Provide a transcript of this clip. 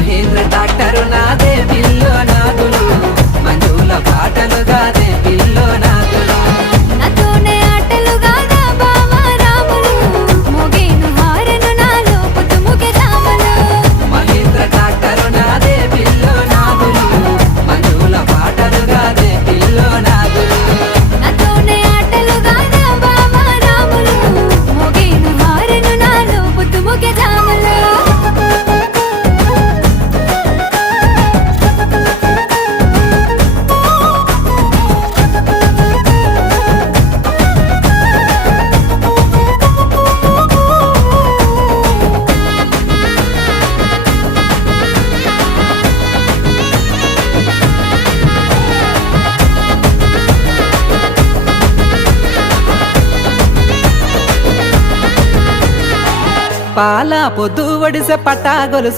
Mahindra tractor నాదే pillow నాదులు మంజుల పాటలు Gade pillow నాదులు నాతోనే ఆటలు గాదా బావా రాములు మోగేను హారను నాలో పొద్దుముకే జాములు మహేంద్ర ట్రాక్టరు నాదే పిల్లో నాదులు మంజుల పాటలు గాదే పిల్లో నాదులు నాతోనే ఆటలు గాదా బావా రాములు మోగేను హారను నాలో పొద్దుముకే జాములు పాల పొద్దు ఒడిసె పట్టా గొలుసు